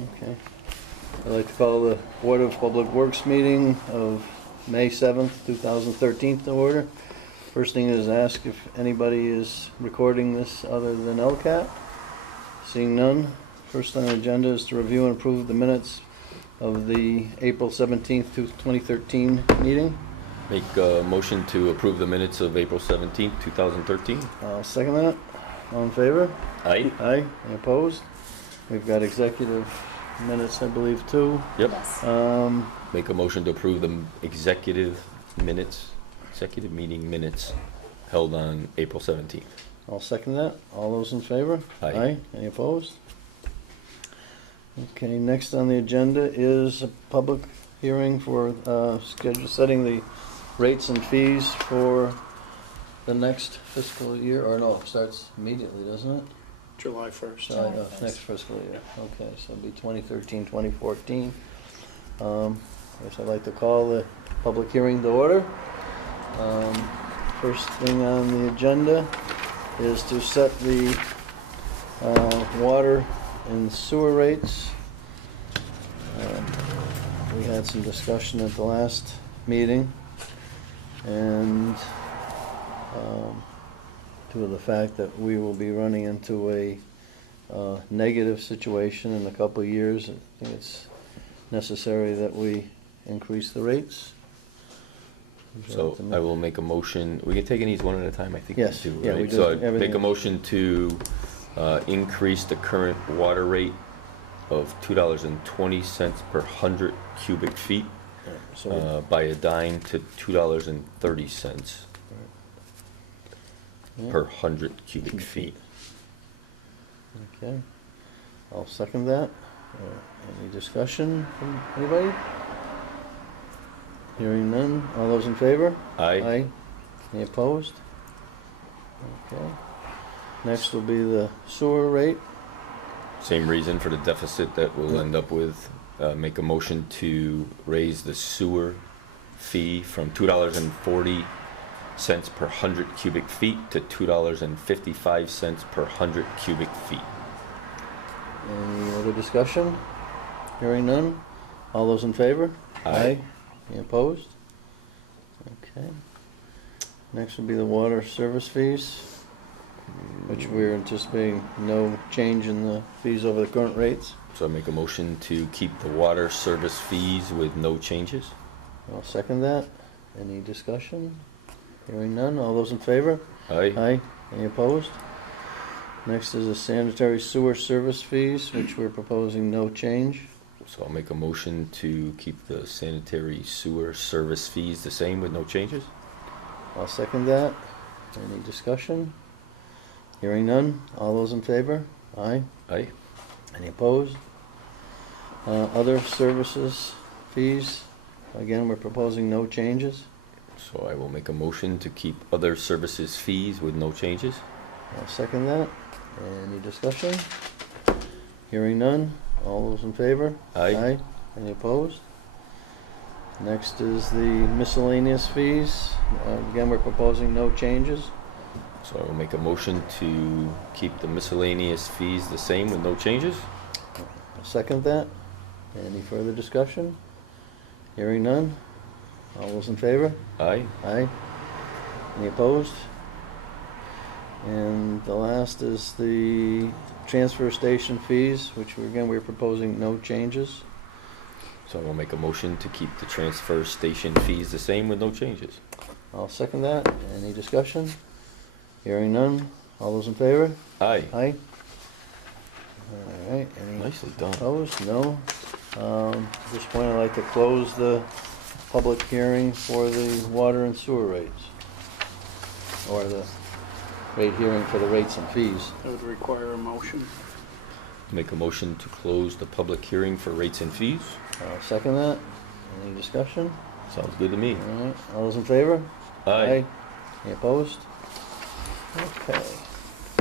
Okay. I'd like to call the Board of Public Works meeting of May 7th, 2013 to order. First thing is ask if anybody is recording this other than LCAT. Seeing none, first on the agenda is to review and approve the minutes of the April 17th, 2013 meeting. Make a motion to approve the minutes of April 17th, 2013. I'll second that. All in favor? Aye. Aye. Any opposed? We've got executive minutes, I believe, too. Yep. Yes. Make a motion to approve the executive meeting minutes held on April 17th. I'll second that. All those in favor? Aye. Any opposed? Okay, next on the agenda is a public hearing for setting the rates and fees for the next fiscal year, or no, it starts immediately, doesn't it? July 1st. July, July next fiscal year. Okay, so it'll be 2013, 2014. Guess I'd like to call the public hearing to order. First thing on the agenda is to set the water and sewer rates. We had some discussion at the last meeting, and due to the fact that we will be running into a negative situation in a couple of years, I think it's necessary that we increase the rates. So I will make a motion. We can take these one at a time, I think. Yes, we do, yeah, right? we do So I make everything. a motion to increase the current water rate of $2.20 per 100 cubic feet So, by a dime to $2.30 yeah, per 100 cubic feet. okay. I'll second that. Any discussion from anybody? Hearing none. All those in favor? Aye. Any opposed? Okay. Next will be the sewer rate. Same reason for the deficit that we'll Yeah. end up with. Make a motion to raise the sewer fee from $2.40 per 100 cubic feet to $2.55 per 100 cubic feet. Any other discussion? Hearing none. All those in favor? Aye. Any opposed? Okay. Next will be the water service fees, which we're anticipating no change in the fees over the current rates. So I make a motion to keep the water service fees with no changes. I'll second that. Any discussion? Hearing none. All those in favor? Aye. Aye. Any opposed? Next is the sanitary sewer service fees, which we're proposing no change. So I'll make a motion to keep the sanitary sewer service fees the same with no changes. I'll second that. Any discussion? Hearing none. All those in favor? Aye. Aye. Any opposed? Other services fees, again, we're proposing no changes. So I will make a motion to keep other services fees with no changes. I'll second that. Any discussion? Hearing none. All those in favor? Aye. Any opposed? Next is the miscellaneous fees. Again, we're proposing no changes. So I will make a motion to keep the miscellaneous fees the same with no changes. I'll second that. Any further discussion? Hearing none. All those in favor? Aye. Aye. Any opposed? And the last is the transfer station fees, which we're proposing no changes. So I will make a motion to keep the transfer station fees the same with no changes. I'll second that. Any discussion? Hearing none. All those in favor? Aye. Aye. All right. Any Nicely done. opposed? No. At this point, I'd like to close the public hearing for the water and sewer rates, or the rate hearing for the rates and fees. That would require a motion. Make a motion to close the public hearing for rates and fees. I'll second that. Any discussion? Sounds good to me. All right. All those in favor? Aye. Any opposed? Okay.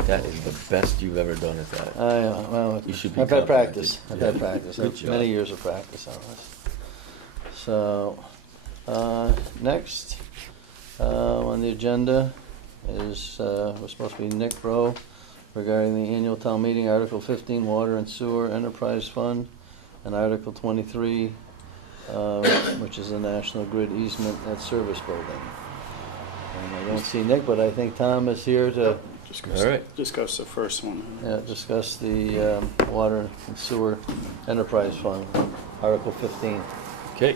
That is the best you've ever done at that. Well, You should be I've had complimented. practice. I've Yeah. had practice. Good I've job. many years of practice on this. So, next on the agenda is we're supposed to be Nick Rowe regarding the annual town meeting, Article 15, Water and Sewer Enterprise Fund, and Article 23, which is a National Grid easement at Service Building. And I don't see Nick, but I think Tom is here to All right. Discuss the first one. discuss the Water and Sewer Enterprise Fund, Article 15. Okay.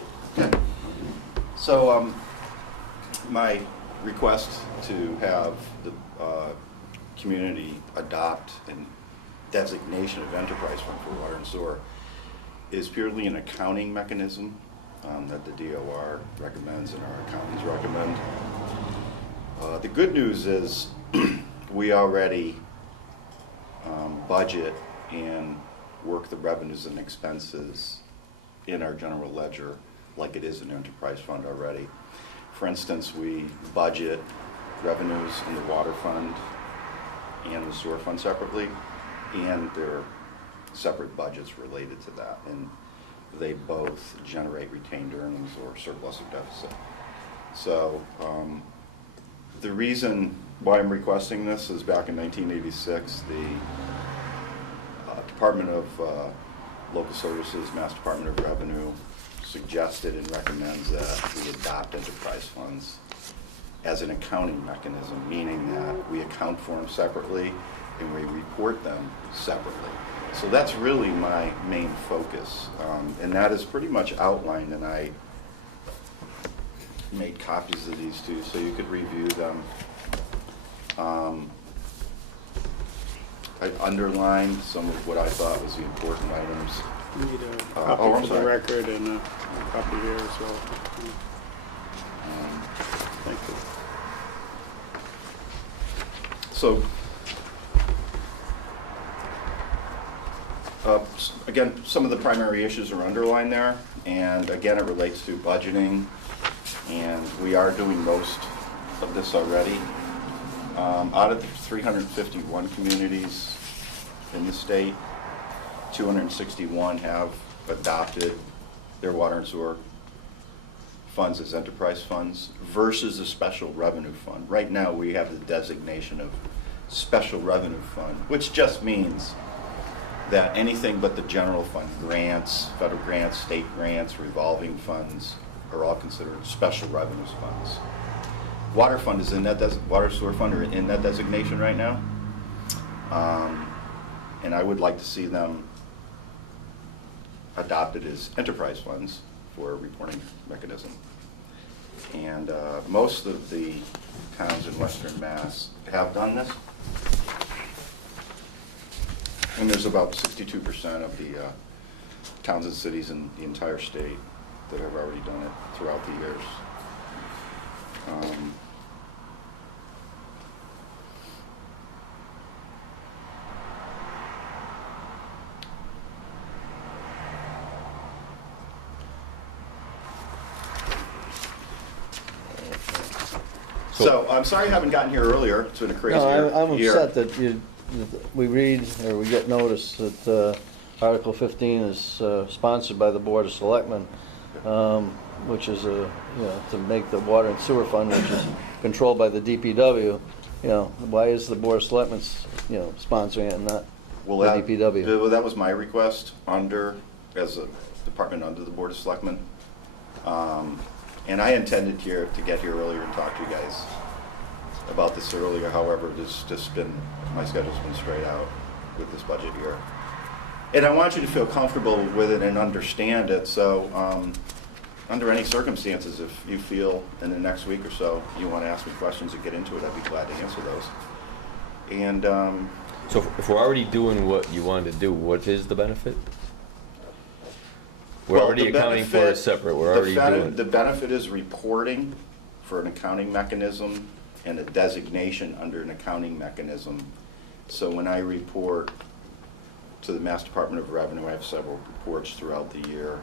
So, my request to have the community adopt a designation of enterprise fund for water and sewer is purely an accounting mechanism that the DOR recommends and our accountants recommend. The good news is we already budget and work the revenues and expenses in our general ledger like it is an enterprise fund already. For instance, we budget revenues in the water fund and the sewer fund separately, and there are separate budgets related to that, and they both generate retained earnings or surplus or deficit. So the reason why I'm requesting this is back in 1986, the Department of Local Services, Mass Department of Revenue, suggested and recommends that we adopt enterprise funds as an accounting mechanism, meaning that we account for them separately and we report them separately. So that's really my main focus, and that is pretty much outlined, and I made copies of these too so you could review them. I underlined some of what I thought was the important items. Need a I'm copy for the sorry. record and a copy here as well. Thank you. So, again, some of the primary issues are underlined there, and again, it relates to budgeting, and we are doing most of this already. Out of the 351 communities in the state, 261 have adopted their water and sewer funds as enterprise funds versus a special revenue fund. Right now, we have the designation of special revenue fund, which just means that anything but the general fund, grants, federal grants, state grants, revolving funds, are all considered special revenues funds. Water fund is in that, water sewer fund are in that designation right now. And I would like to see them adopted as enterprise funds for a reporting mechanism. And most of the towns in Western Mass have done this. And there's about 62% of the towns and cities in the entire state that have already done it throughout the years. So I'm sorry I haven't gotten here earlier. It's been a crazy year. No, I'm upset that we read, or we get notice that Article 15 is sponsored by the Board of Selectmen, which is to make the water and sewer fund, which is controlled by the DPW. Why is the Board of Selectmen, sponsoring it and not the DPW? Well, that was my request as a department under the Board of Selectmen. And I intended to get here earlier and talk to you guys about this earlier. However, my schedule's been straight out with this budget year. And I want you to feel comfortable with it and understand it. So under any circumstances, if you feel in the next week or so you want to ask me questions and get into it, I'd be glad to answer those. And So if we're already doing what you wanted to do, what is the benefit? We're well, already the accounting for it benefit- separate. We're already doing The benefit is reporting for an accounting mechanism and a designation under an accounting mechanism. So when I report to the Mass Department of Revenue, I have several reports throughout the year.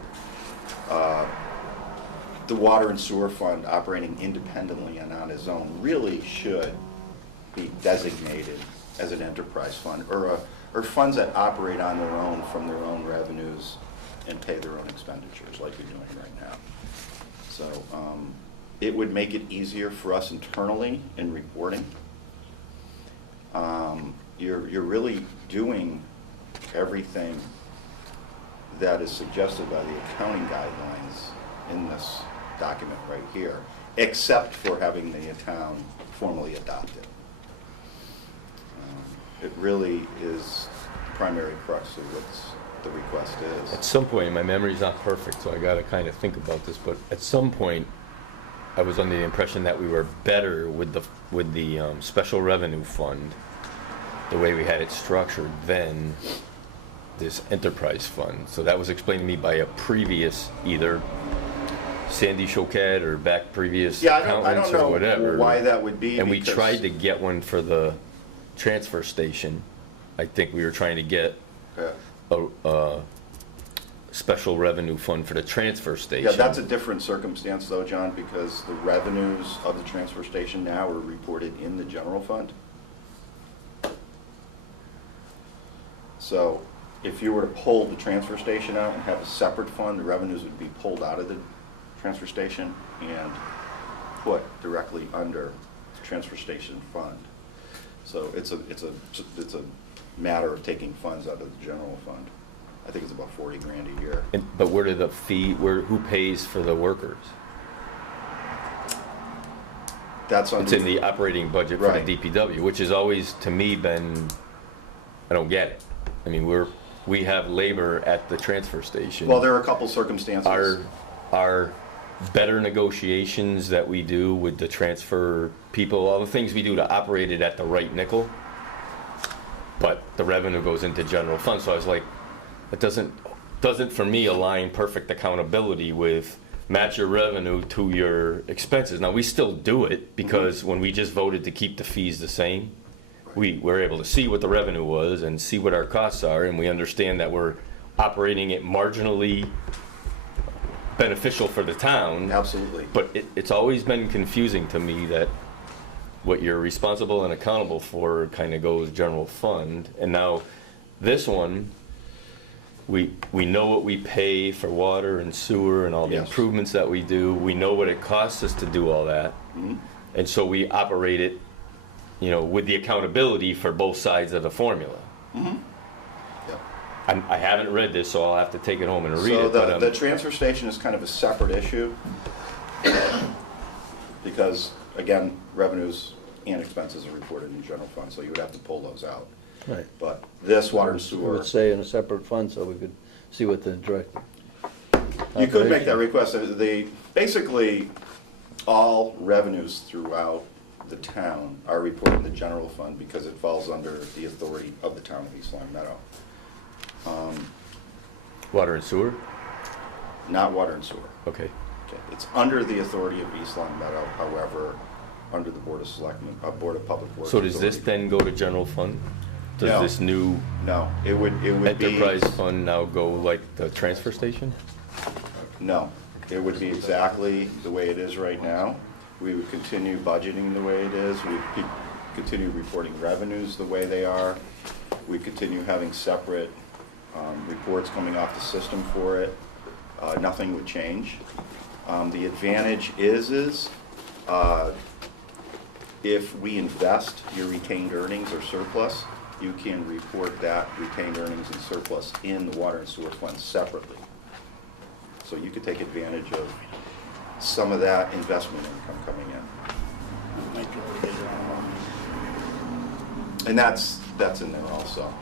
The Water and Sewer Fund operating independently and on its own really should be designated as an enterprise fund or funds that operate on their own from their own revenues and pay their own expenditures like we're doing right now. So it would make it easier for us internally in reporting. You're really doing everything that is suggested by the accounting guidelines in this document right here, except for having the town formally adopt it. It really is the primary crux of what the request At is. some point, my memory's not perfect, so I gotta kind of think about this, but at some point, I was under the impression that we were better with the special revenue fund, the way we had it structured, than this enterprise fund. So that was explained to me by a previous, either Sandy Choquette or back previous Yeah, I accountants don't or know whatever. why that would be. And we because- tried to get one for the transfer station. I think we were trying to get Yeah. a special revenue fund for the transfer station. Yeah, that's a different circumstance though, John, because the revenues of the transfer station now are reported in the general fund. So if you were to pull the transfer station out and have a separate fund, the revenues would be pulled out of the transfer station and put directly under the transfer station fund. So it's a matter of taking funds out of the general fund. I think it's about 40 grand a year. But where did the fee, who pays for the workers? That's under. It's in the operating budget for Right. the DPW, which has always, to me, been, I don't get it. I mean, we have labor at the transfer station. Well, there are a couple circumstances. Our better negotiations that we do with the transfer people, all the things we do to operate it at the right nickel, but the revenue goes into general fund. So I was like, it doesn't for me align perfect accountability with match your revenue to your expenses. Now, we still do it because when we just voted to keep the fees the same, we were able to see what the revenue was and see what our costs are, and we understand that we're operating it marginally beneficial for the town. Absolutely. But it's always been confusing to me that what you're responsible and accountable for kind of goes general fund. And now this one, we know what we pay for water and sewer and all the Yes. improvements that we do. We know what it costs us to do all that. Mhm. And so we operate it, with the accountability for both sides of the formula. Mhm. Yep. I haven't read this, so I'll have to take it home and read So it. But the transfer station is kind of a separate issue because, again, revenues and expenses are reported in the general fund, so you would have to pull those out. Right. But this water and I sewer, would say in a separate fund so we could see what the direct. you could make that operation- request. Basically, all revenues throughout the town are reported in the general fund because it falls under the authority of the town of East Long Meadow. water and sewer? Not water and sewer. Okay. Okay, it's under the authority of East Long Meadow, however, under the Board of Selectmen, Board of Public Works. So does this authority. then go to general fund? Does No. this new No, it would be. enterprise fund now go like the transfer station? No, it would be exactly the way it is right now. We would continue budgeting the way it is. We'd continue reporting revenues the way they are. We continue having separate reports coming off the system for it. Nothing would change. The advantage is if we invest your retained earnings or surplus, you can report that retained earnings and surplus in the water and sewer fund separately. So you could take advantage of some of that investment income coming in. Might be able to get it on. And that's in there also.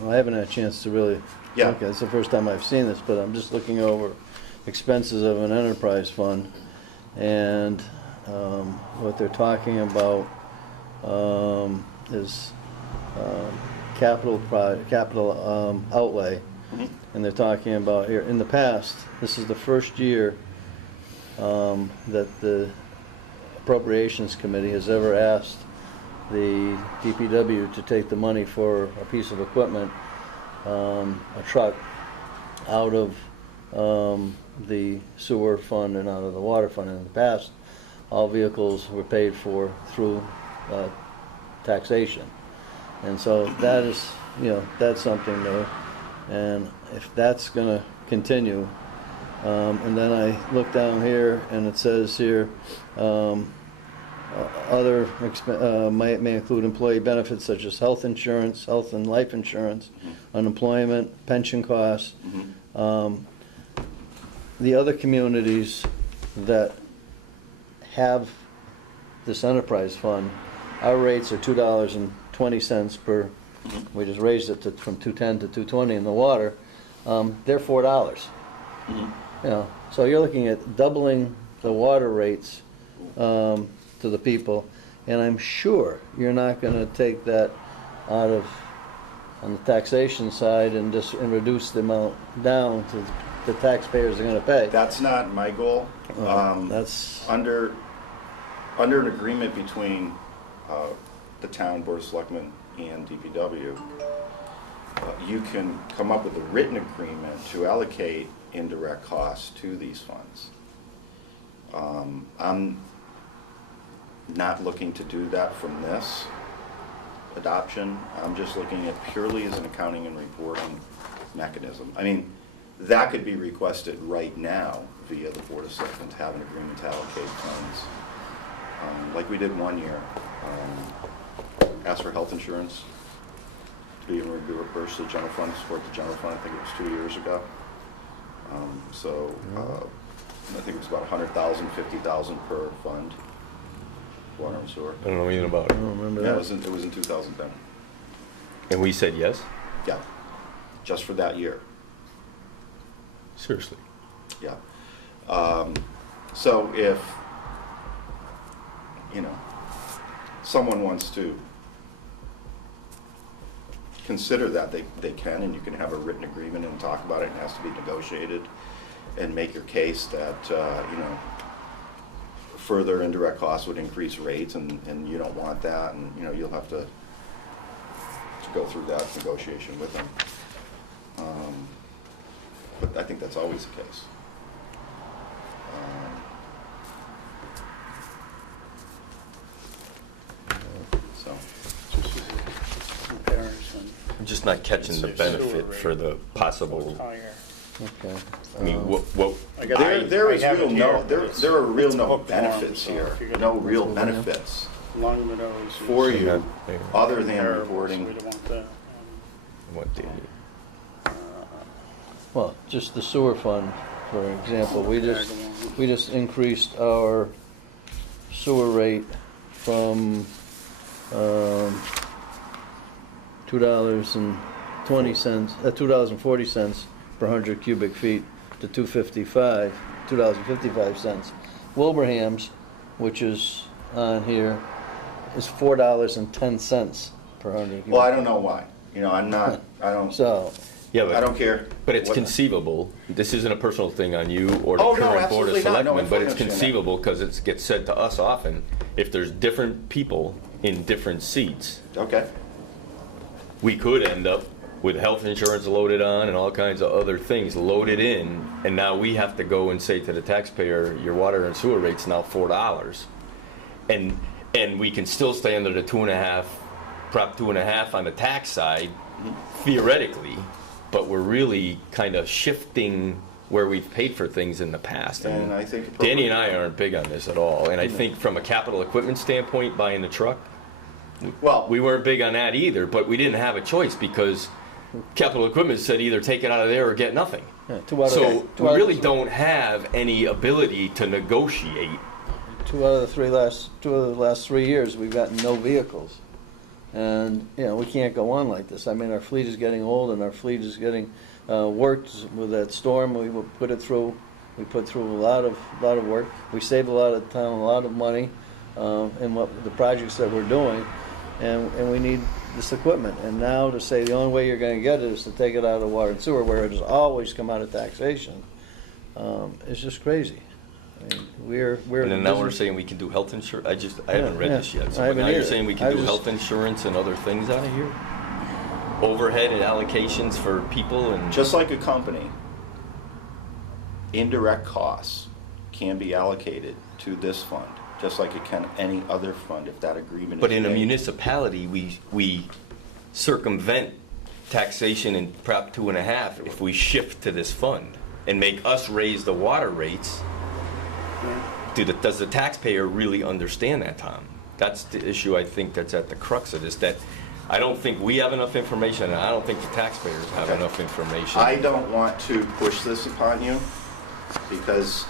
Well, I haven't had a chance to really Yeah. look at it. It's the first time I've seen this, but I'm just looking over expenses of an enterprise fund. And what they're talking about is capital outlay. Mhm. And they're talking about here, in the past, this is the first year that the Appropriations Committee has ever asked the DPW to take the money for a piece of equipment, a truck, out of the sewer fund and out of the water fund. In the past, all vehicles were paid for through taxation. And so that is, that's something new. And if that's gonna continue, and then I look down here and it says here, may include employee benefits such as health insurance, health and life insurance, unemployment, pension costs. The other communities that have this enterprise fund, our rates are $2.20 per, we just raised it from $2.10 to $2.20 in the water. They're $4. You know, so you're looking at doubling the water rates to the people, and I'm sure you're not going to take that out of on the taxation side and reduce the amount down to the taxpayers are going to pay. That's not my goal. That's Under an agreement between the town board of selectmen and DPW, you can come up with a written agreement to allocate indirect costs to these funds. I'm not looking to do that from this adoption. I'm just looking at purely as an accounting and reporting mechanism. I mean, that could be requested right now via the Board of Selectmen to have an agreement to allocate funds. Like we did one year. Asked for health insurance to be reimbursed to the general fund, to support the general fund. I think it was 2 years ago. I think it was about 100,000, 50,000 per fund, water and sewer. I don't know anything about I it. don't remember Yeah, that. it was in 2010. And we said yes? Yeah, just for that year. Seriously. Yeah. So if, you know, someone wants to consider that, they can, and you can have a written agreement and talk about it, and it has to be negotiated, and make your case that, you know, further indirect costs would increase rates, and you don't want that, and, you know, you'll have to go through that negotiation with them. But I think that's always the case. So, Just as a comparison. I'm just not catching the It's a sewer benefit rate. for the It's possible, higher. Okay. I mean, what, I got there it. is I have real it no, here, there but it's- there are real it's no booked form, benefits so here, if you're gonna- no real What's over there? benefits Long Meadows. is for you, Yeah. other than comparable, so reporting. we don't want that. what the, Well, just the sewer fund, for example, we just increased our sewer rate from $2.20, $2.40 per 100 cubic feet to $2.55. Wilbraham's, which is on here, is $4.10 per 100 cubic. Well, I don't know why, you know, I'm not, I don't, So, yeah, I don't care. but it's what- conceivable, this isn't a personal thing on you or the Oh, no, current Board of absolutely not. No, I Selectmen, but fully it's understand that. conceivable, because it gets said to us often, if there's different people in different seats, Okay, we could end up with health insurance loaded on and all kinds of other things loaded in, and now we have to go and say to the taxpayer, your water and sewer rate's now $4. And we can still stay under the 2.5, Prop 2.5 on the tax side, theoretically, but we're really kind of shifting where we've paid for things in the past. and I think. Danny and I aren't big on this at all, and I think from a capital equipment standpoint, buying the truck, Well, we weren't big on that either, but we didn't have a choice because capital equipment said either take it out of there or get nothing. yeah, So we really don't have any ability to negotiate. Two out of the last 3 years, we've gotten no vehicles. And, you know, we can't go on like this. I mean, our fleet is getting old and our fleet is getting worked with that storm. We put through a lot of work. We saved a lot of time, a lot of money in what the projects that we're doing. And we need this equipment. And now to say the only way you're gonna get it is to take it out of water and sewer, where it has always come out of taxation, is just crazy. I mean, we're. And then now we're business- saying we can do health insurance. I haven't read Yeah, this yet. I So haven't now you're either. saying we I can do just- health insurance and other things out of here? Overhead and allocations for people and. just like a company, indirect costs can be allocated to this fund, just like it can any other fund if that agreement is But in a made. municipality, we circumvent taxation in Prop 2.5 if we shift to this fund and make us raise the water rates does the taxpayer really understand that, Tom? That's the issue I think that's at the crux of this, that I don't think we have enough information, and I don't think the taxpayers have Okay. enough information. I don't want to push this upon you, because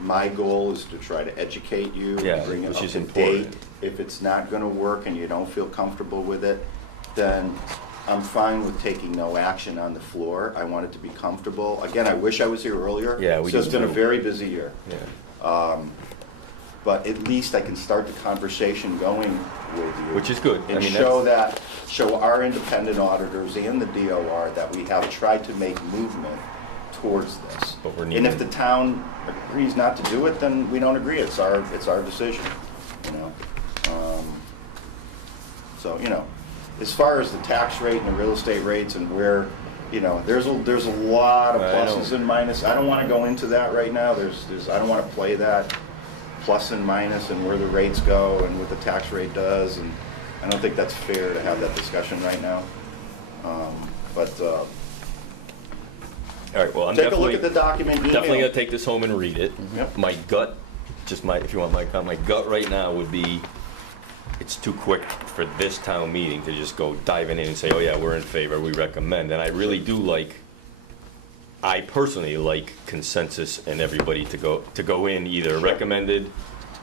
my goal is to try to educate you, Yeah, bring it which up is to important. date. If it's not gonna work and you don't feel comfortable with it, then I'm fine with taking no action on the floor. I want it to be comfortable. Again, I wish I was here earlier. Yeah, we So it's do been a too. very busy year. Yeah. But at least I can start the conversation going with you. Which is good. I And mean, show our independent auditors and the DOR that we have tried to make movement towards this. But we're And needing- if the town agrees not to do it, then we don't agree. It's our decision, you know? So, you know, as far as the tax rate and the real estate rates and where, you know, there's a lot of I know. pluses and minuses. I don't want to go into that right now. I don't want to play that plus and minus and where the rates go and what the tax rate does, and I don't think that's fair to have that discussion right now. But All right, well, I'm take a definitely. look at the document, Definitely email. gonna take this home and read it. Yep. My gut, if you want my gut right now would be, it's too quick for this town meeting to just go diving in and say, oh yeah, we're in favor, we recommend. And I really do I personally like consensus and everybody to go in either recommended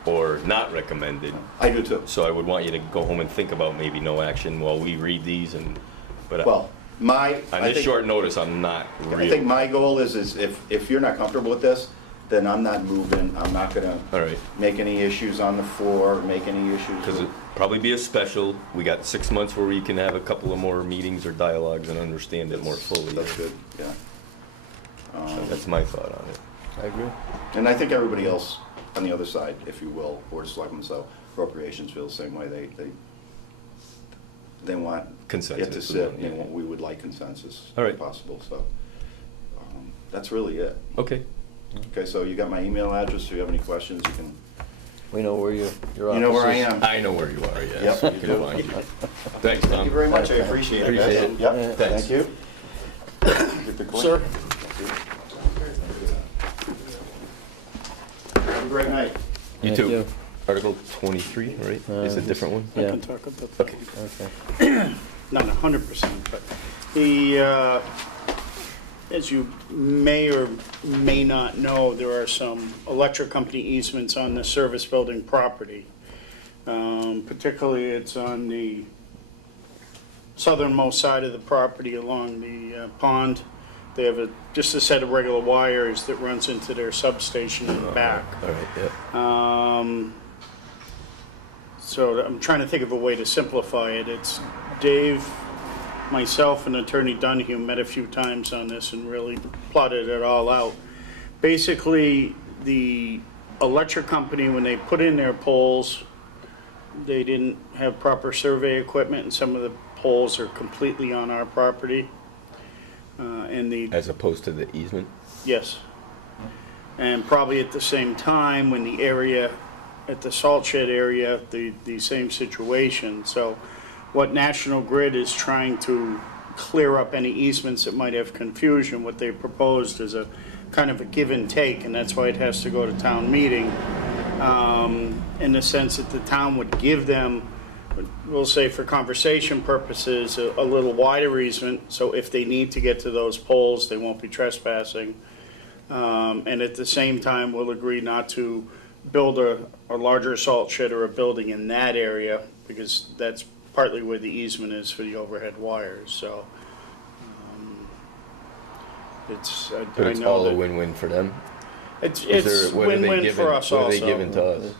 or not recommended. I do too. So I would want you to go home and think about maybe no action while we read these but Well, on I this think, short notice, I'm not I think real. my goal is if you're not comfortable with this, then I'm not moving. I'm not gonna All right. make any issues on the floor, make any issues. Because with- it probably be a special. We got 6 months where we can have a couple of more meetings or dialogues and understand it more fully. That's good, yeah. That's my thought on it. I agree. And I think everybody else on the other side, if you will, Board of Selectmen, so appropriations feel the same way. They want Consensus. it to sit, Yeah. and we would like consensus All right. if possible, so. That's really it. Okay. Okay, so you got my email address, if you have any questions, you can, We know where your office you know where I is. am. I know where you are, yes. Yep, We you can do. find you. Thanks, Tom. Thank you very much, I appreciate it. guys. Appreciate it. Yep, Thanks. thank you. Get the coin. Sir. Have a great night. You Thank too. you. Article 23, right? Is a different one? I Yeah. can talk about that. Okay. Okay. Not 100%, but as you may or may not know, there are some electric company easements on the service building property. Particularly, it's on the southernmost side of the property along the pond. They have just a set of regular wires that runs into their substation in the back. All right, yeah. So I'm trying to think of a way to simplify it. It's Dave, myself, and Attorney Dunhue met a few times on this and really plotted it all out. Basically, the electric company, when they put in their poles, they didn't have proper survey equipment, and some of the poles are completely on our property. And the As opposed to the easement? Yes. And probably at the same time, when the area, at the salt shed area, the same situation. So what National Grid is trying to clear up any easements that might have confusion, what they proposed is a kind of a give and take, and that's why it has to go to town meeting, in the sense that the town would give them, we'll say for conversation purposes, a little wider easement, so if they need to get to those poles, they won't be trespassing. And at the same time, we'll agree not to build a larger salt shed or a building in that area, because that's partly where the easement is for the overhead wires, so. It's, But I it's know all a that, win-win for them? it's What are they win-win giving- for us also. What are they giving to us?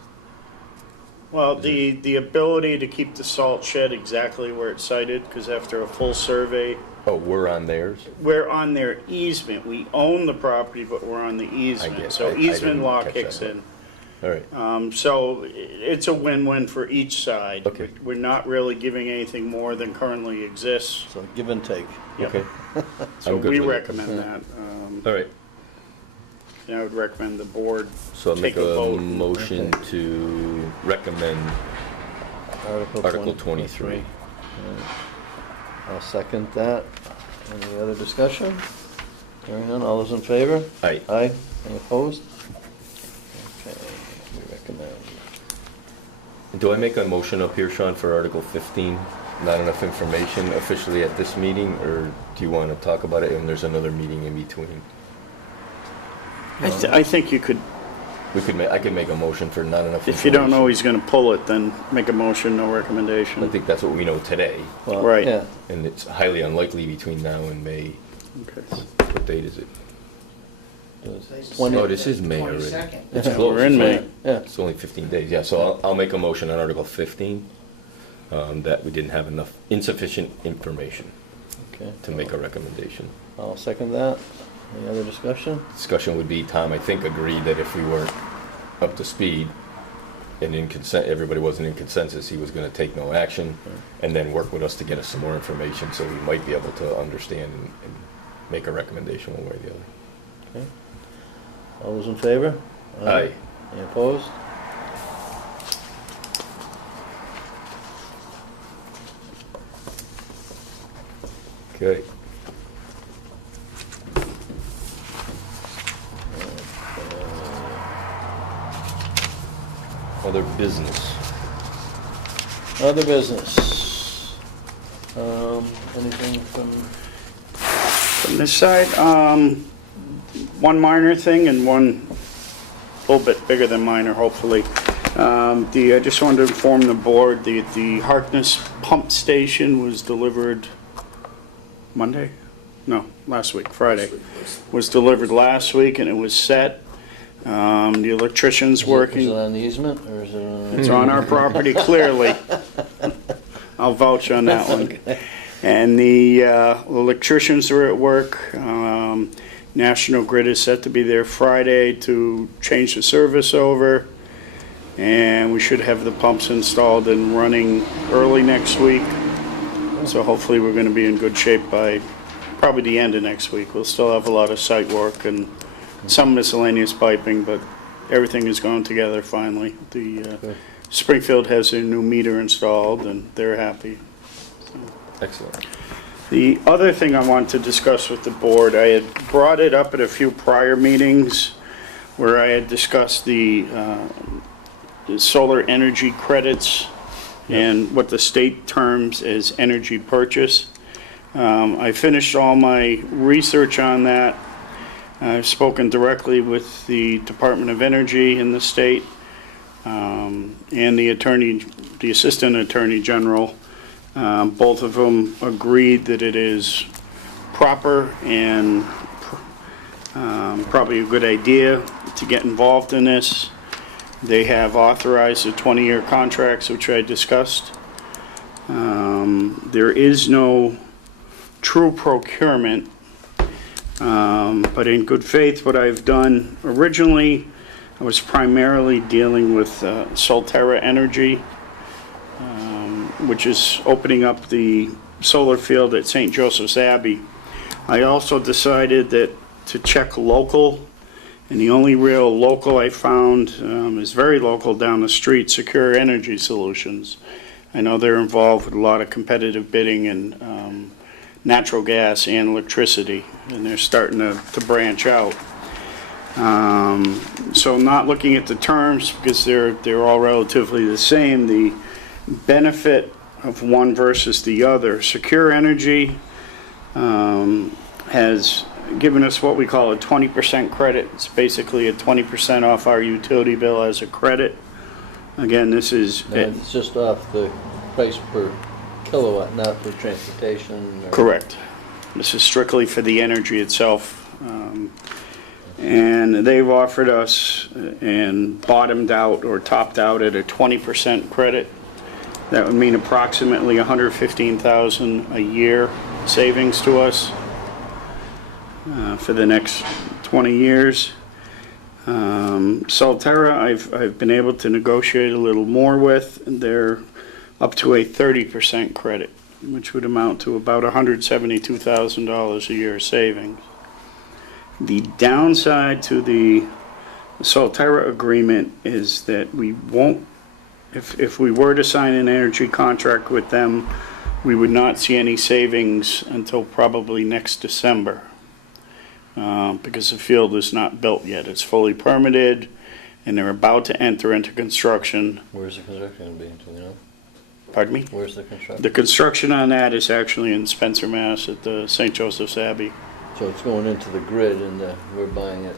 Well, the ability to keep the salt shed exactly where it's sited, because after a full survey, Oh, we're on theirs? we're on their easement. We own the property, but we're on the get easement. it. So I easement didn't law catch kicks that. in. All right. So it's a win-win for each side. Okay. We're not really giving anything more than currently exists. So give and take. Yep. Okay. So I'm good we with it. recommend that. All right. I would recommend the board So I'll make take a a vote. motion Okay. to recommend Article 23. I'll second that. Any other discussion? Hearing none, all those in favor? Aye. Aye. Any opposed? Okay. Do I make a motion up here, Sean, for Article 15? Not enough information officially at this meeting, or do you want to talk about it and there's another meeting in between? I think you could, I could make a motion for not enough information. if you don't know he's gonna pull it, then make a motion, no I recommendation. think that's what we know today, Well, Right. Yeah, and it's highly unlikely between now and May. Okay. What date is it? it's Oh, 20, this is May already. 22nd. It's Yeah. close. We're in It's May. only- yeah, It's only 15 days, yeah, so I'll make a motion on Article 15, that we didn't have insufficient information okay. to make a recommendation. I'll second that. Any other discussion? Discussion would be, Tom, I think, agreed that if we weren't up to speed and everybody wasn't in consensus, he was gonna take no action and then work with us to get us some more information, so we might be able to understand and make a recommendation one way or the other. Okay. All those in favor? Aye. Any opposed? Okay. Other business. Other business. Anything from, From this side, one minor thing and one a little bit bigger than minor, hopefully. I just wanted to inform the board, the Harkness pump station was delivered Monday? No, last week, Friday. Was delivered last week and it was set. The electrician's is working. it on the easement or is it on? It's on our property clearly. I'll vouch on that one. And the electricians are at work. National Grid is set to be there Friday to change the service over. And we should have the pumps installed and running early next week. So hopefully we're going to be in good shape by probably the end of next week. We'll still have a lot of site work and some miscellaneous piping, but everything is going together finally. The Good. Springfield has their new meter installed and they're happy. Excellent. The other thing I want to discuss with the board, I had brought it up at a few prior meetings where I had discussed the solar energy credits and what the state terms as energy purchase. I finished all my research on that. I've spoken directly with the Department of Energy in the state and the Assistant Attorney General. Both of them agreed that it is proper and probably a good idea to get involved in this. They have authorized the 20-year contracts, which I discussed. There is no true procurement, but in good faith, what I've done originally, I was primarily dealing with Solterra Energy, which is opening up the solar field at St. Joseph's Abbey. I also decided that to check local, and the only real local I found is very local down the street, Secure Energy Solutions. I know they're involved with a lot of competitive bidding in natural gas and electricity, and they're starting to branch out. So not looking at the terms, because they're all relatively the same, the benefit of one versus the other. Secure Energy has given us what we call a 20% credit. It's basically a 20% off our utility bill as a credit. Again, this is And it's just off the price per kilowatt, not for transportation? Or- correct. This is strictly for the energy itself. And they've offered us and bottomed out or topped out at a 20% credit. That would mean approximately $115,000 a year savings to us for the next 20 years. Solterra, I've been able to negotiate a little more with. They're up to a 30% credit, which would amount to about $172,000 a year savings. The downside to the Solterra agreement is that we won't, if we were to sign an energy contract with them, we would not see any savings until probably next December, because the field is not built yet. It's fully permitted, and they're about to enter into construction. Where's the construction gonna be, do you know? Pardon me? Where's the construction? The construction on that is actually in Spencer, Mass. at the St. Joseph's Abbey. So it's going into the grid and we're buying it.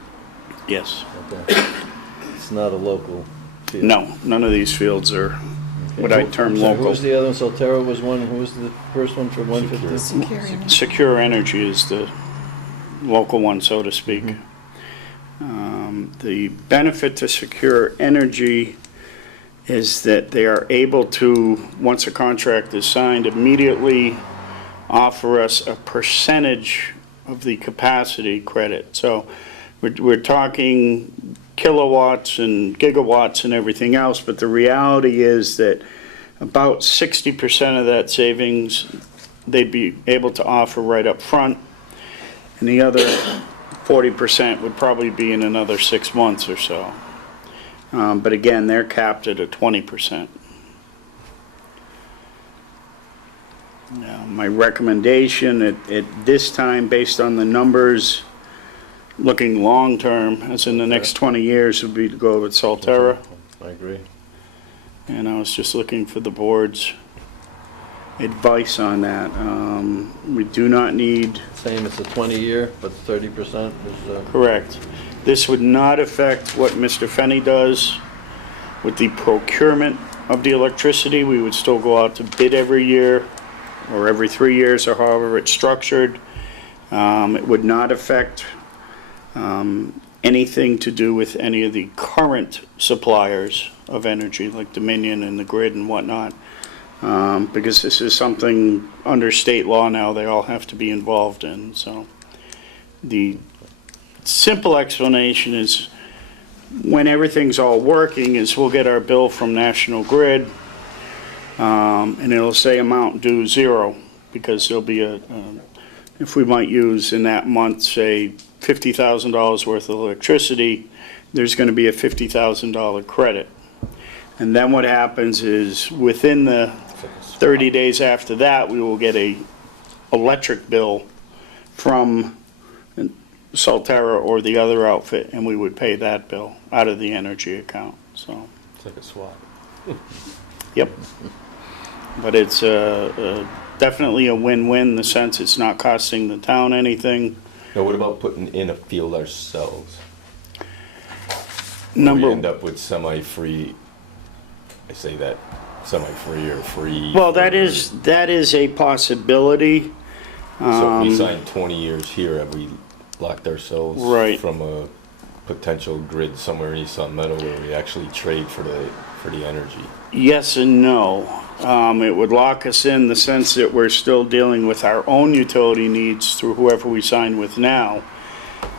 Yes. Okay. It's not a local field. No, none of these fields are Okay. what I term I'm sorry, Who local. was the other one? Solterra was one, who was the first one for 150? Secure Energy is the local one, so to speak. The benefit to Secure Energy is that they are able to, once a contract is signed, immediately offer us a percentage of the capacity credit. So we're talking kilowatts and gigawatts and everything else, but the reality is that about 60% of that savings they'd be able to offer right up front, and the other 40% would probably be in another 6 months or so. But again, they're capped at a 20%. Now, my recommendation at this time, based on the numbers, looking long-term, as in the next 20 years, would be to go with Solterra. I agree. And I was just looking for the board's advice on that. We do not need, Same, it's a 20-year, but 30% is, correct. This would not affect what Mr. Fenny does with the procurement of the electricity. We would still go out to bid every year, or every 3 years, or however it's structured. It would not affect anything to do with any of the current suppliers of energy, like Dominion and the grid and whatnot. Because this is something under state law now they all have to be involved in. So the simple explanation is, when everything's all working, is we'll get our bill from National Grid, and it'll say amount due 0, because there'll be if we might use in that month, say, $50,000 worth of electricity, there's going to be a $50,000 credit. And then what happens is, within the 30 days after that, we will get a electric bill from Solterra or the other outfit, and we would pay that bill out of the energy account, so, It's like a swap. yep. But it's definitely a win-win in the sense it's not costing the town anything. Now, what about putting in a field ourselves? We Number, end up with semi-free, I say that, semi-free or free. well, that is a possibility. So if we sign 20 years here, have we locked ourselves Right. from a potential grid somewhere in East Long Meadow where we actually trade for the energy? Yes and no. It would lock us in the sense that we're still dealing with our own utility needs through whoever we sign with now.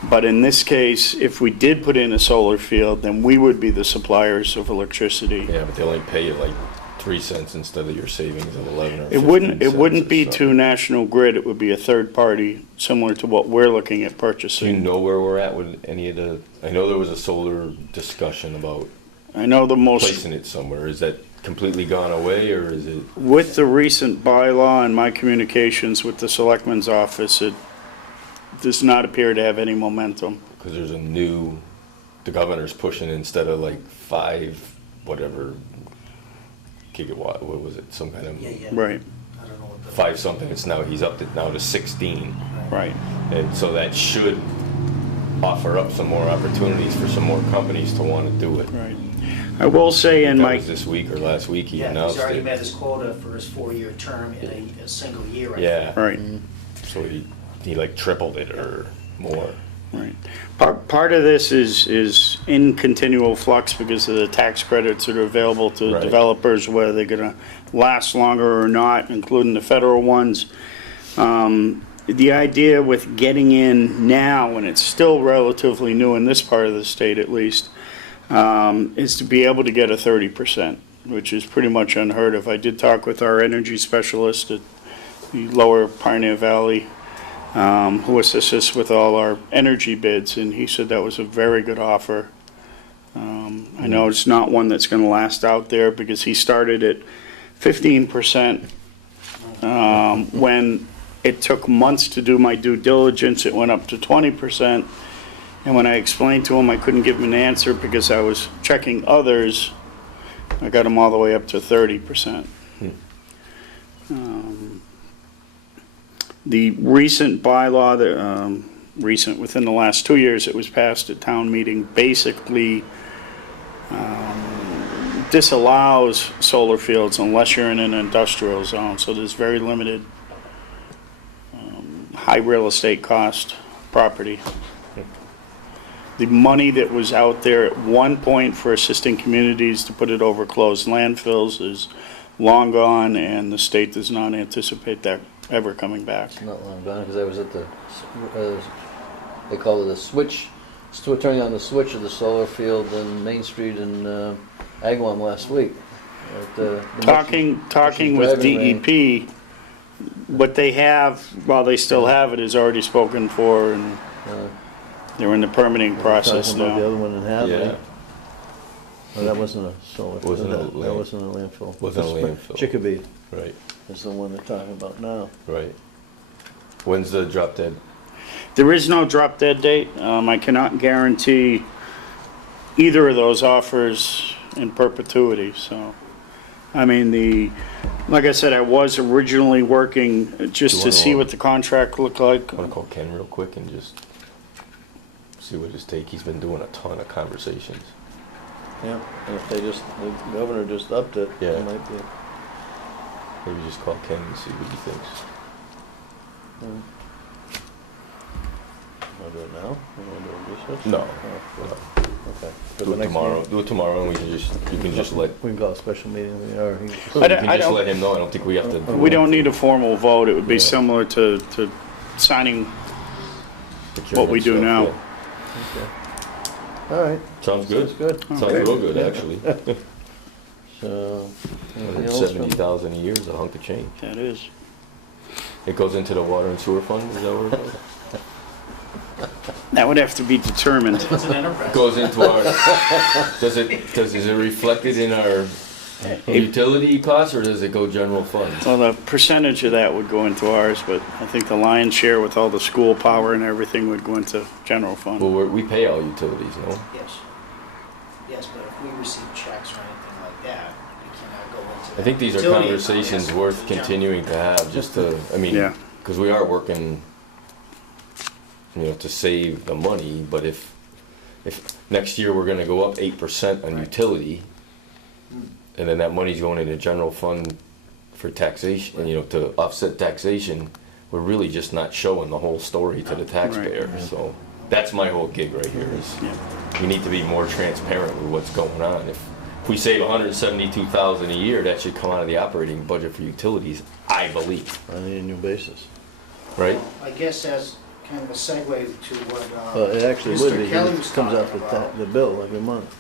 But in this case, if we did put in a solar field, then we would be the suppliers of electricity. Yeah, but they only pay you like 3 cents instead of your savings of 11 or 15 It wouldn't cents be or to something. National Grid, it would be a third party, similar to what we're looking at Do you purchasing. know where we're at with any of the, I know there was a solar discussion about I know the most, placing it somewhere. Is that completely gone away, or is it? with the recent bylaw and my communications with the Selectman's office, it does not appear to have any momentum. Because there's a new, the governor's pushing instead of like 5, whatever, gigawatt, what was it, some kind of Yeah. Right, I don't know what the. 5 something, it's now, he's upped it now to 16. right. And so that should offer up some more opportunities for some more companies to want to do it. Right. I will say in That my, was this week or last week he Yeah, announced he's already it. met his quota for his 4-year term in a single year, I think. Yeah, right, so he like tripled it or more. right. Part of this is in continual flux because of the tax credits that are available to Right. developers, whether they're gonna last longer or not, including the federal ones. The idea with getting in now, and it's still relatively new in this part of the state at least, is to be able to get a 30%, which is pretty much unheard of. I did talk with our energy specialist at the Lower Pioneer Valley, who assists us with all our energy bids, and he said that was a very good offer. I know it's not one that's gonna last out there because he started at 15%. When it took months to do my due diligence, it went up to 20%. And when I explained to him I couldn't give him an answer because I was checking others, I got him all the way up to 30%. The recent bylaw, recent, within the last 2 years, it was passed at town meeting, basically disallows solar fields unless you're in an industrial zone. So there's very limited high real estate cost property. The money that was out there at one point for assisting communities to put it over closed landfills is long gone, and the state does not anticipate that ever coming back. Not long gone, because I was at the, they call it a switch, turning on the switch of the solar field in Main Street in Agawam last week. At the Talking with driving range. DEP, what they have, while they still have it, is already spoken for, and they're in the permitting process Talking about the now. other one in Hadley. Yeah. Oh, that wasn't a solar. Wasn't a that land- wasn't a landfill. wasn't a landfill. Chicopee Right, is the one they're talking about now. right. When's the drop dead? There is no drop dead date. I cannot guarantee either of those offers in perpetuity, so. I mean, like I said, I was originally working just Do you to see wanna- what the contract looked like. I want to call Ken real quick and just see what his take. He's been doing a ton of conversations. Yeah, and if the governor just upped it, Yeah. it might be. Maybe just call Ken and see what he thinks. Want to do it now? You want to do a recess? No, Oh, no. okay. For Do the it next tomorrow. meeting? Do it tomorrow, and you can just let We can call a special meeting, or he. you I can just don't- let him know. I don't think we have to. We don't need a formal vote. It would be Yeah. similar to signing procurement what we do stuff, now. yeah. Okay. All right. Sounds good. Sounds good. Sounds Okay. real good, actually. So, anything else from- 70,000 a year is a hunk of change. That is. It goes into the water and sewer fund. Is that where it goes? That would have to be determined. It's an enterprise. Goes into our. Is it reflected in our utility costs, or does it go general fund? Well, the percentage of that would go into ours, but I think the lion's share with all the school power and everything would go into general fund. Well, we pay all utilities, no? Yes. Yes, but if we receive checks or anything like that, we cannot go into. I think these are utility account, conversations yes, worth the general- continuing to have, just to, I mean, Yeah. because we are working, to save the money, but if next year we're gonna go up 8% on Right. utility, and then that money's going into general fund for taxation, to offset taxation, we're really just not showing the whole story to the taxpayer, so that's my whole gig right here, is Yeah. we need to be more transparent with what's going on. If we save 172,000 a year, that should come out of the operating budget for utilities, I believe, On an annual basis. right? I guess as kind of a segue to what Well, it actually would be, Mr. Kelly it was comes out talking about. the bill every month.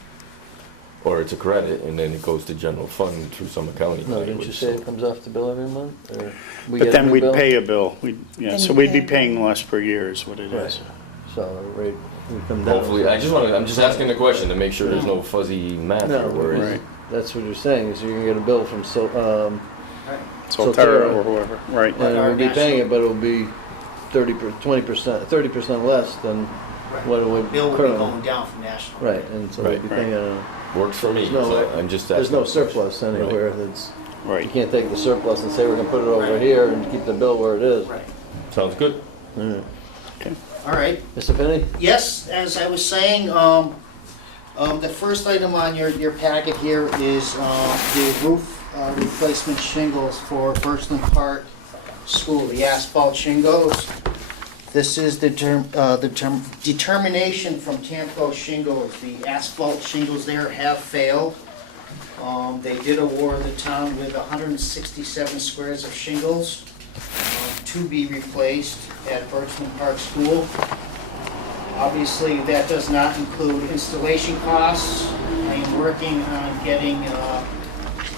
Or it's a credit, and then it goes to general fund through some accounting No, didn't you language. say it so- comes off the bill every month, or? we But get a then new we'd bill? pay a bill. Then So you we'd be pay. paying less per year is what it Right. is. So the rate would come down. Hopefully, I'm just asking the question to make sure there's no fuzzy math No, here, where right. is That's what you're saying, is you're gonna get a bill from Right. Solterra Solterra. or whoever, right. and our we'll be paying national- it, but it'll be 30% less than Right. what it would Bill will be currently. going down from national. Right, and so they'd be Right, paying, works for me, There's no- so I'm just asking. there's no the question. surplus anywhere, that's, you Right. can't take the surplus and say we're gonna put it over Right. here and keep the bill where it is. Right. Sounds good. All right. All right. Mr. Penny? Yes, as I was saying, the first item on your packet here is the roof replacement shingles for Birchland Park School, the asphalt shingles. This is the determination from Tamco Shingles. The asphalt shingles there have failed. They did award the town with 167 squares of shingles to be replaced at Birchland Park School. Obviously, that does not include installation costs. I am working on getting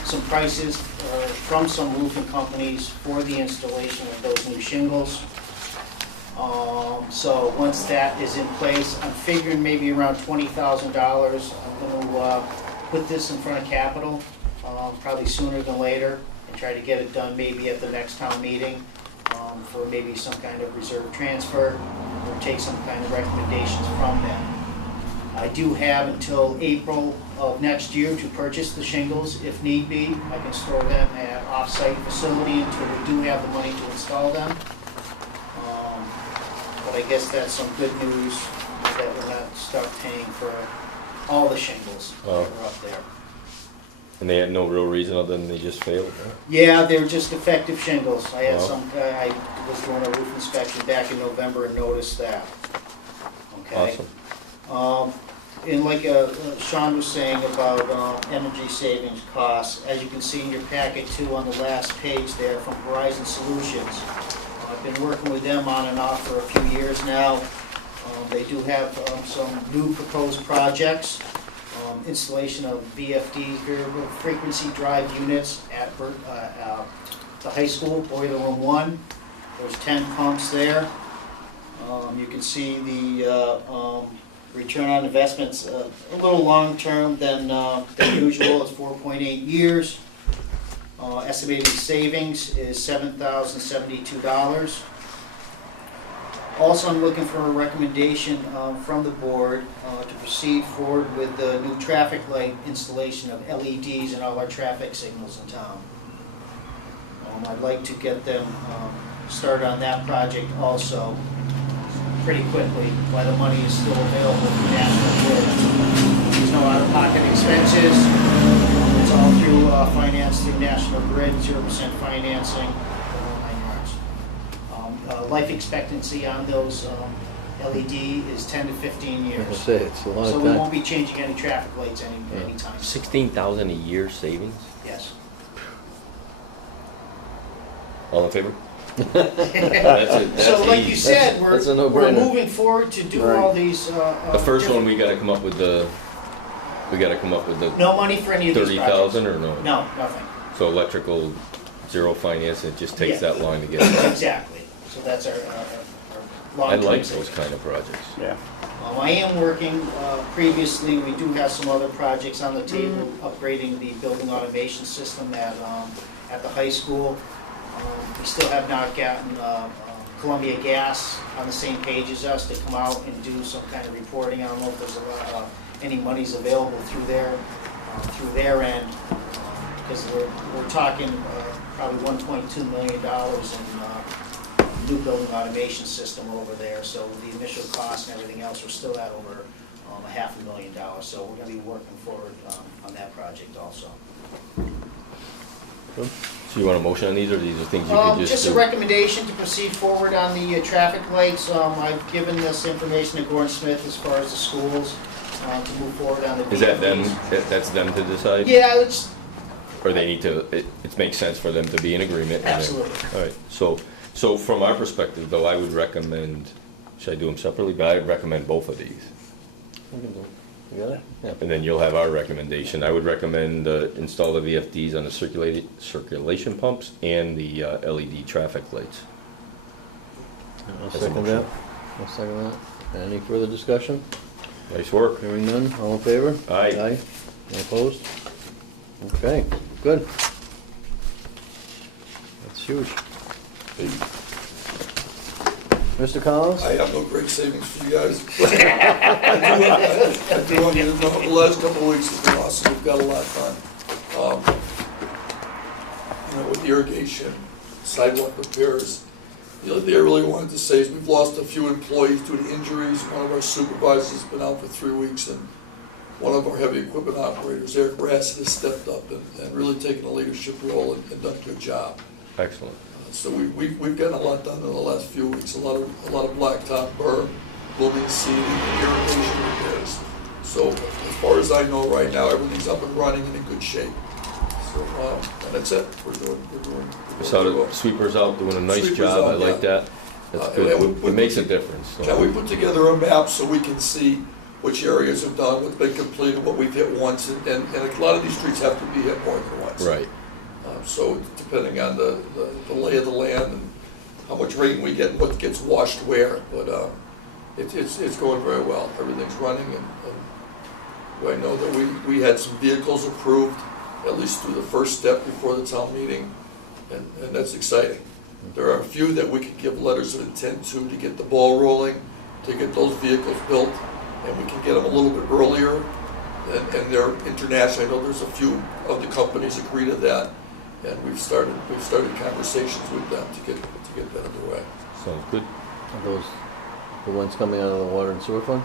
some prices from some roofing companies for the installation of those new shingles. So once that is in place, I'm figuring maybe around $20,000. I'm going to put this in front of Capitol, probably sooner than later, and try to get it done maybe at the next town meeting. for maybe some kind of reserve transfer or take some kind of recommendations from them. I do have until April of next year to purchase the shingles if need be. I can store them at off-site facility until we do have the money to install them. But I guess that's some good news that we're not stuck paying for all the shingles that Oh. are up there. And they had no real reason other than they just failed? Yeah, they were just defective shingles. I had Wow. I was doing a roof inspection back in November and noticed that. Okay? Awesome. And like Sean was saying about energy savings costs, as you can see in your packet too, on the last page there from Horizon Solutions. I've been working with them on and off for a few years now. They do have some new proposed projects. Installation of VFDs, variable frequency drive units at the high school, boiler room 1. There's 10 pumps there. You can see the return on investment's a little long-term than usual. It's 4.8 years. Estimated savings is $7,072. Also, I'm looking for a recommendation from the board to proceed forward with the new traffic light installation of LEDs in all our traffic signals in town. I'd like to get them started on that project also pretty quickly while the money is still available from National Grid. There's no out-of-pocket expenses. It's all through finance through National Grid, 0% financing. Life expectancy on those LED is 10 to 15 I years. say, it's a long So we time. won't be changing any traffic lights anytime soon. 16,000 a year savings? Yes. All in favor? That's So like you easy. said, That's a we're no-brainer. moving forward to do all these. The first one, we gotta come up with the No money for any of these projects. 30,000 or no? No, nothing. So electrical, zero finance, it just takes Yeah. that long to get it. Exactly. So that's our I long-term. like savings. those kind of projects. Yeah. I am working, previously, we do have some other projects on the table, upgrading the building automation system at the high school. We still have not gotten Columbia Gas on the same page as us to come out and do some kind of reporting. I don't know if there's any monies available through their end, because we're talking probably $1.2 million in new building automation system over there. So the initial cost and everything else, we're still at over $500,000. So we're going to be working forward on that project also. So you want a motion on these, or these are things you could just Just a do? recommendation to proceed forward on the traffic lights. I've given this information to Gordon Smith as far as the schools to move forward on the. Is that them, VFDs. that's them to decide? Yeah, it's, Or they need to, it makes sense for them to be in agreement? and then- Absolutely. All right, so from our perspective, though, I would recommend, should I do them separately? But I'd recommend both of these. You got it? Yeah. And then you'll have our recommendation. I would recommend install the VFDs on the circulation pumps and the LED traffic lights. I'll That's a second motion. that. I'll second that. Any further discussion? Nice work. Hearing none, all in favor? Aye. Aye. Any opposed? Okay, good. That's huge. Mr. Collins? I have no great savings for you guys. I do want you to know, the last couple of weeks have been awesome, we've got a lot done. With irrigation, sidewalk repairs. The other thing I really wanted to say is we've lost a few employees due to injuries. One of our supervisors has been out for 3 weeks, and one of our heavy equipment operators, Eric Brassett, has stepped up and really taken a leadership role and done a good job. Excellent. So we've gotten a lot done in the last few weeks, a lot of blacktop burn, looming seeding, and irrigation repairs. So as far as I know right now, everything's up and running and in good shape. So, and that's it, we're doing I saw well. the sweepers out doing a nice Sweepers job, I out, like yeah. that. That's And good, we it makes a put- difference. so. Can we put together a map so we can see which areas have done, what's been completed, what we've hit once, and a lot of these streets have to be hit more than once. Right, So depending on the lay of the land and how much rain we get and what gets washed where, but it's going very well. Everything's running, and I know that we had some vehicles approved, at least through the first step before the town meeting, and that's exciting. There are a few that we could give letters of intent to get the ball rolling, to get those vehicles built, and we can get them a little bit earlier. And they're international. I know there's a few of the companies agree to that, and we've started conversations with them to get that underway. Sounds good. Are those the ones coming out of the water and sewer fund?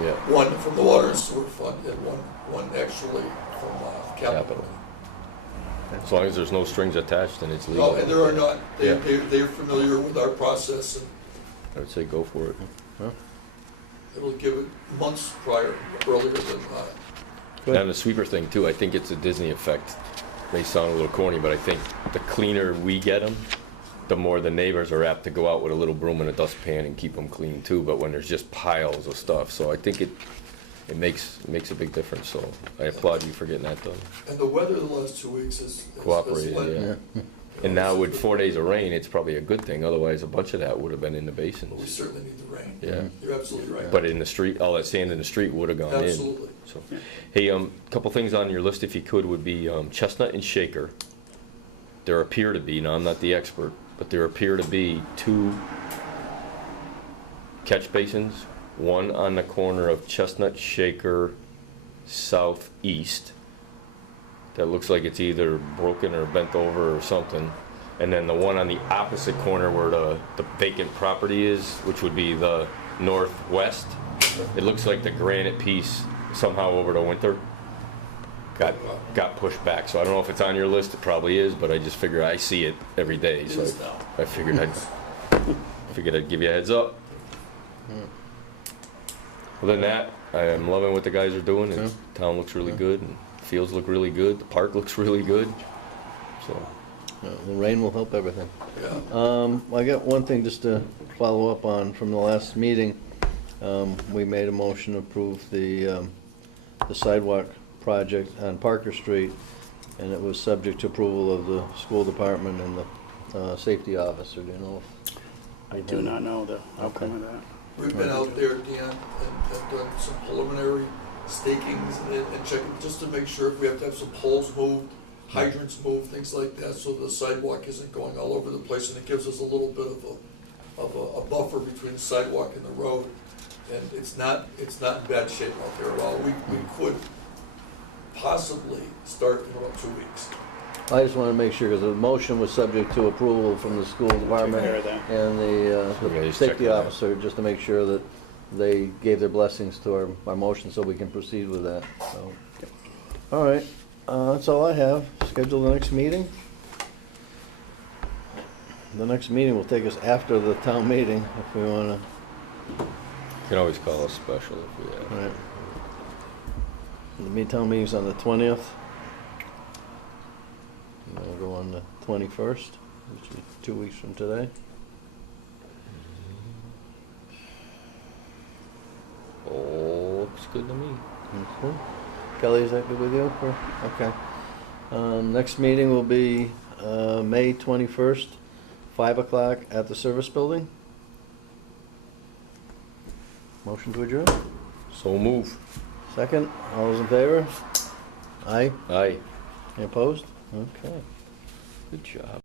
Yeah. One from the Water and Sewer Fund, and one actually from Capital. As long as there's no strings attached and it's legal. No, and there are not. Yeah. They're familiar with our process, and I would say go for it. it'll give it months earlier than Good. And the sweeper thing too, I think it's a Disney effect. May sound a little corny, but I think the cleaner we get them, the more the neighbors are apt to go out with a little broom and a dustpan and keep them clean too. But when there's just piles of stuff, so I think it makes a big difference. So I applaud you for getting that done. and the weather the last 2 weeks has Cooperated, led- yeah. And now with 4 days of rain, it's probably a good thing. Otherwise, a bunch of that would have been in the We basins. certainly need the rain. Yeah. You're absolutely right. But in the street, all that sand in the street would have gone in. Absolutely. So, hey, couple things on your list, if you could, would be Chestnut and Shaker. There appear to be, now I'm not the expert, but there appear to be 2 catch basins, one on the corner of Chestnut Shaker southeast, that looks like it's either broken or bent over or something, and then the one on the opposite corner where the vacant property is, which would be the northwest. It looks like the granite piece somehow over the winter got pushed back. So I don't know if it's on your list, it probably is, but I just figure I see it every day, It so is now. I figured I'd give you a heads up. Other than that, I am loving what the guys are doing, and town looks really good, and fields look really good, the park looks really good, so. The rain will help everything. Yeah. I got one thing just to follow up on from the last meeting. We made a motion to approve the sidewalk project on Parker Street, and it was subject to approval of the school department and the safety officer. Do you know? I do not know the outcome of that. We've been out there, Dan, and done some preliminary stakings and checking, just to make sure if we have to have some poles moved, hydrants moved, things like that, so the sidewalk isn't going all over the place, and it gives us a little bit of a buffer between the sidewalk and the road. And it's not in bad shape out there at all. We could possibly start in about 2 weeks. I just want to make sure, because the motion was subject to approval from the school department care of that. and Yeah, the just check safety on that. officer, just to make sure that they gave their blessings to our motion so we can proceed with that, so. All right, that's all I have. Schedule the next meeting. The next meeting will take us after the town meeting, if we want You can always call us special if we have. to. All right. The town meeting's on the 20th. And we'll go on the 21st, which is 2 weeks from today. Oh, looks good to me. Okay. Kelly, is that good with you? Okay. Next meeting will be May 21st, 5 o'clock at the service building. Motion to adjourn? So move. Second, all those in favor? Aye. Aye. Any opposed? Okay. Good job.